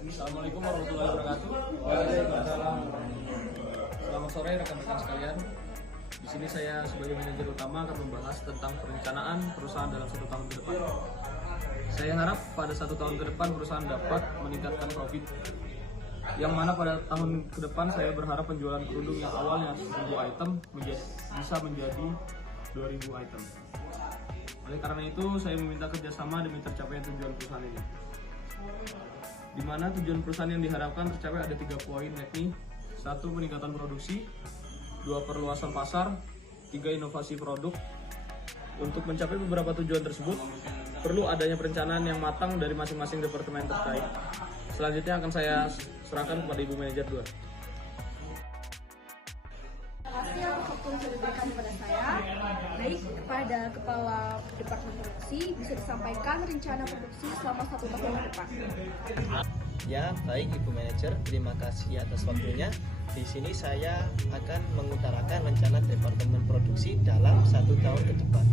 Assalamualaikum warahmatullahi wabarakatuh. Waalaikumsalam. Selamat sore rekan-rekan sekalian. Di sini saya sebagai manajer utama akan membahas tentang perencanaan perusahaan dalam 1 tahun ke depan. Saya harap pada 1 tahun ke depan perusahaan dapat meningkatkan profit. Yang mana pada tahun ke depan saya berharap penjualan kerudung yang awalnya 1.000 item bisa menjadi 2.000 item. Oleh karena itu, saya meminta kerjasama demi tercapainya tujuan perusahaan ini. Di mana tujuan perusahaan yang diharapkan tercapai ada 3 poin, yakni 1. Peningkatan produksi, 2. Perluasan pasar, 3. Inovasi produk. Untuk mencapai beberapa tujuan tersebut, perlu adanya perencanaan yang matang dari masing-masing departemen terkait. Selanjutnya akan saya serahkan kepada Ibu Manajer 2. Terima kasih atas waktu yang sudah diberikan kepada saya. Baik, kepada Kepala Departemen Produksi bisa disampaikan rencana produksi selama 1 tahun ke depan. Ya, baik Ibu Manajer, terima kasih atas waktunya. Di sini saya akan mengutarakan rencana Departemen Produksi dalam 1 tahun ke depan.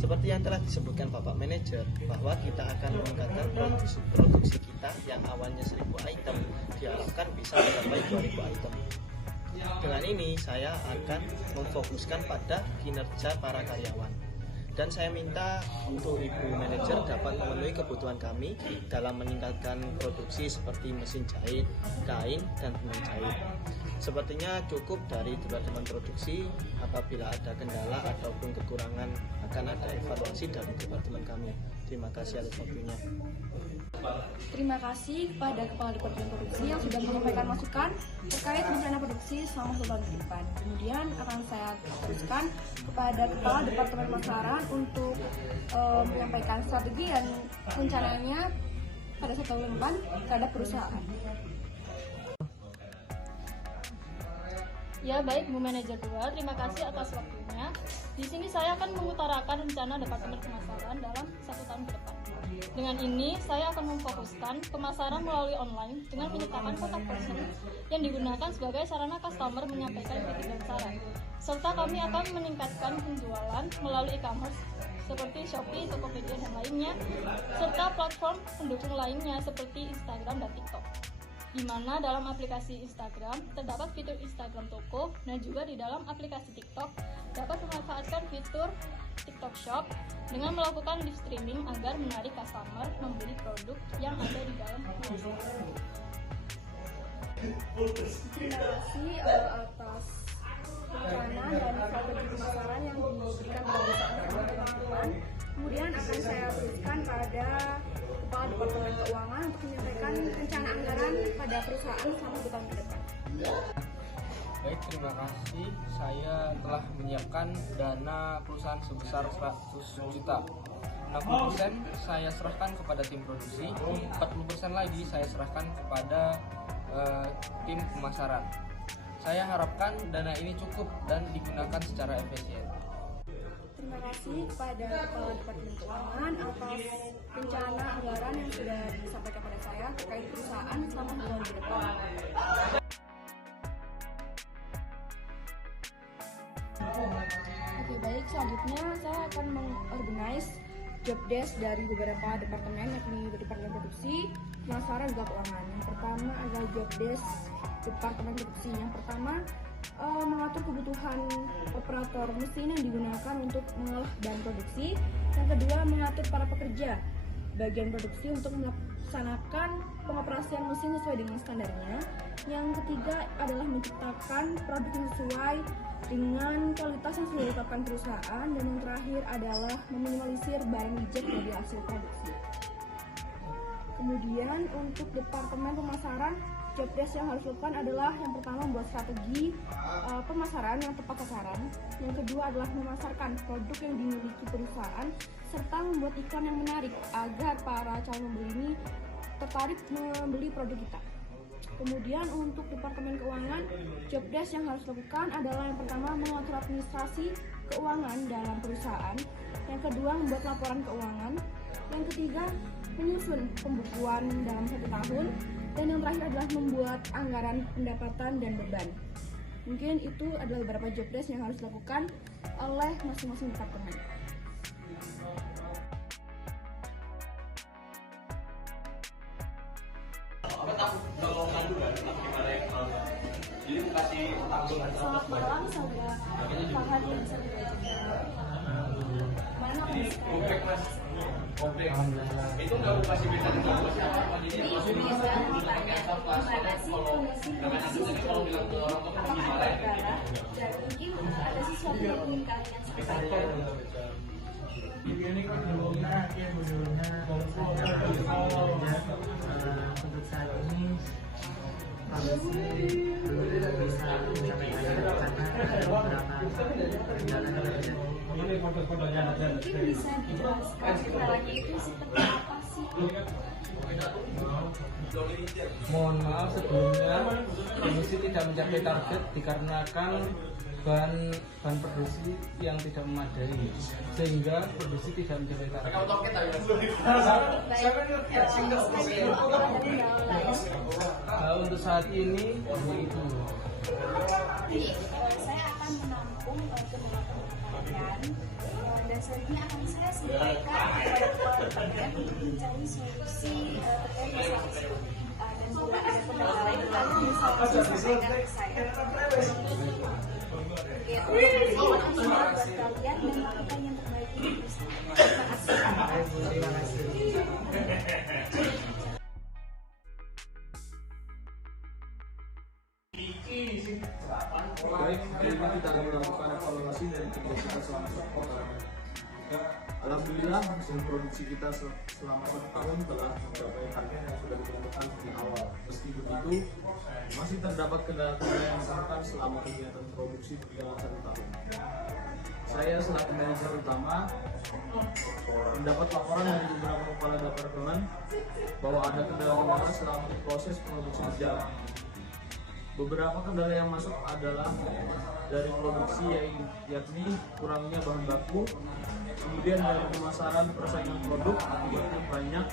Seperti yang telah disebutkan Bapak Manajer, bahwa kita akan meningkatkan produksi kita yang awalnya 1.000 item, diharapkan bisa mencapai 2.000 item. Dengan ini saya akan memfokuskan pada kinerja para karyawan. Dan saya minta untuk Ibu Manajer dapat memenuhi kebutuhan kami dalam meningkatkan produksi seperti mesin jahit, kain, dan benang jahit. Sepertinya cukup dari Departemen Produksi. Apabila ada kendala ataupun kekurangan akan ada evaluasi dari Departemen kami. Terima kasih atas waktunya. Terima kasih kepada Kepala Departemen Produksi yang sudah menyampaikan masukan terkait rencana produksi selama 1 tahun ke depan. Kemudian akan saya teruskan kepada Kepala Departemen Pemasaran untuk menyampaikan strategi dan rencananya pada 1 tahun ke depan terhadap perusahaan. Ya baik Bu Manajer 2, terima kasih atas waktunya. Di sini saya akan mengutarakan rencana Departemen Pemasaran dalam 1 tahun ke depan. Dengan ini, saya akan memfokuskan pemasaran melalui online dengan menyediakan kontak person yang digunakan sebagai sarana customer menyampaikan kritik dan saran. Serta kami akan meningkatkan penjualan melalui e-commerce seperti Shopee, Tokopedia, dan lainnya, serta platform pendukung lainnya seperti Instagram dan TikTok. Di mana dalam aplikasi Instagram terdapat fitur Instagram Toko dan juga di dalam aplikasi TikTok dapat memanfaatkan fitur TikTok Shop dengan melakukan live streaming agar menarik customer membeli produk yang ada di dalam aplikasi. Terima kasih atas rencana dan strategi pemasaran yang diberikan pada perusahaan. Kemudian akan saya teruskan pada Kepala Departemen Keuangan untuk menyampaikan rencana anggaran pada perusahaan selama 2 tahun ke depan. Baik, terima kasih. Saya telah menyiapkan dana perusahaan sebesar 100 juta. 60% saya serahkan kepada tim produksi, 40% lagi saya serahkan kepada tim pemasaran. Saya harapkan dana ini cukup dan digunakan secara efisien. Terima kasih kepada Kepala Departemen Keuangan atas rencana anggaran yang sudah disampaikan kepada saya terkait perusahaan selama 2 tahun ke depan. Oke, baik, selanjutnya saya akan mengorganize job desk dari beberapa departemen, yakni Departemen Produksi, Pemasaran, dan juga Keuangan. Yang pertama adalah job desk Departemen Produksi. Yang pertama, mengatur kebutuhan operator mesin yang digunakan untuk mengolah bahan produksi. Yang kedua, mengatur para pekerja bagian produksi untuk melaksanakan pengoperasian mesin sesuai dengan standarnya. Yang ketiga adalah menciptakan produk yang sesuai dengan kualitas yang sudah ditetapkan perusahaan. Dan yang terakhir adalah meminimalisir barang reject dari hasil produksi. Kemudian untuk Departemen Pemasaran, job desk yang harus dilakukan adalah yang pertama membuat strategi pemasaran yang tepat sasaran. Yang kedua adalah memasarkan produk yang dimiliki perusahaan serta membuat iklan yang menarik agar para calon pembeli ini tertarik membeli produk kita. Kemudian untuk Departemen Keuangan, job desk yang harus dilakukan adalah yang pertama mengatur administrasi keuangan dalam perusahaan. Yang kedua membuat laporan keuangan. Yang ketiga menyusun pembukuan dalam 1 tahun. Dan yang terakhir adalah membuat anggaran pendapatan dan beban. Mungkin itu adalah beberapa job desk yang harus dilakukan oleh masing-masing departemen. Selamat malam saudara Farhan dan saudara Jendela. Mana Mas? Itu nggak lupa sih beda dengan Gimana sih kondisi kalau bilang ke orang tua gimana? Dan mungkin ada sesuatu yang ingin kalian sampaikan. Ini kedulunya untuk saat ini belum bisa disampaikan karena beberapa Mungkin bisa dijelaskan kendalanya itu seperti apa sih? mohon maaf sebelumnya produksi tidak mencapai target dikarenakan bahan produksi yang tidak memadai sehingga produksi tidak mencapai target. Untuk saat ini itu. Saya akan menampung kendala-kendala kalian dan selanjutnya akan saya sampaikan kepada kalian untuk mencari solusi terkait masalah tersebut. Dan jika ada kendala lain kalian bisa langsung sampaikan ke saya. Oke, terima kasih buat kalian dan lakukan yang terbaik untuk bersama. Terima kasih. Baik, hari ini kita akan melakukan evaluasi dari kerja kita selama 1 tahun. Alhamdulillah, hasil produksi kita selama 1 tahun telah mencapai target yang sudah ditentukan di awal. Meski begitu, masih terdapat kendala-kendala yang ditemukan selama kegiatan produksi berjalan 1 tahun. Saya selaku manajer utama mendapat laporan dari beberapa kepala departemen bahwa ada kendala-kendala selama proses produksi berjalan. Beberapa kendala yang masuk adalah dari produksi yakni kurangnya bahan baku, kemudian dari pemasaran persaingan produk akibatnya banyak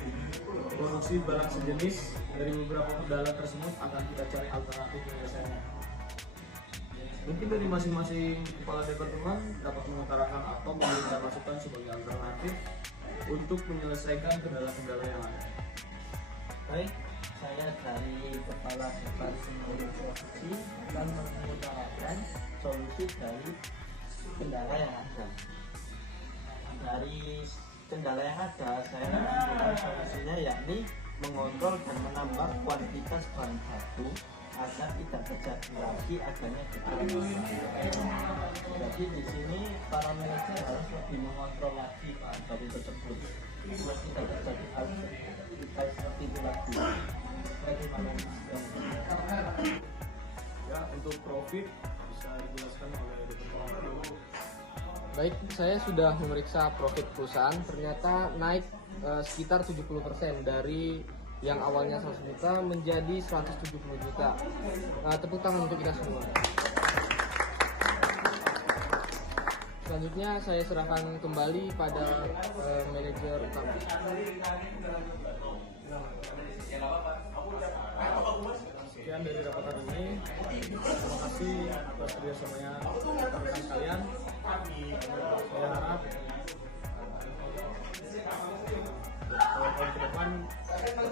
produksi barang sejenis. Dari beberapa kendala tersebut akan kita cari alternatif penyelesaiannya. Mungkin dari masing-masing kepala departemen dapat mengutarakan atau memberikan masukan sebagai alternatif untuk menyelesaikan kendala-kendala yang ada. Baik, saya dari Kepala Departemen Produksi akan mengutarakan solusi dari kendala yang ada. Dari kendala yang ada, saya menemukan solusinya yakni mengontrol dan menambah kuantitas bahan baku agar tidak terjadi lagi adanya kekurangan. Jadi di sini para manajer harus lebih mengontrol lagi bahan baku tersebut supaya tidak terjadi hal seperti itu lagi. Bagaimana? Ya, untuk profit bisa dijelaskan oleh Departemen. Baik, saya sudah memeriksa profit perusahaan, ternyata naik sekitar 70% dari yang awalnya 100 juta menjadi 170 juta. Tepuk tangan untuk kita semua. Selanjutnya saya serahkan kembali pada manajer utama. Sekian dari rapat hari ini. Terima kasih atas kerjasamanya rekan-rekan sekalian. Saya harap tahun ke depan dapat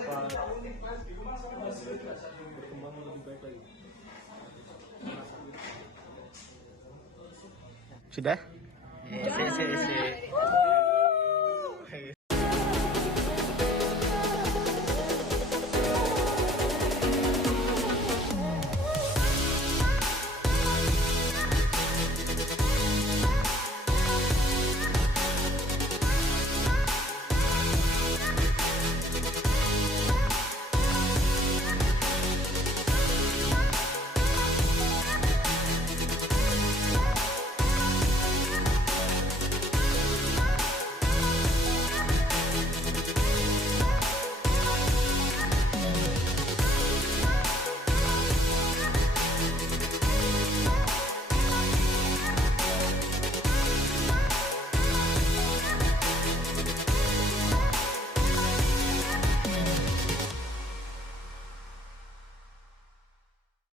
berkembang lebih baik lagi. Sudah? Isi.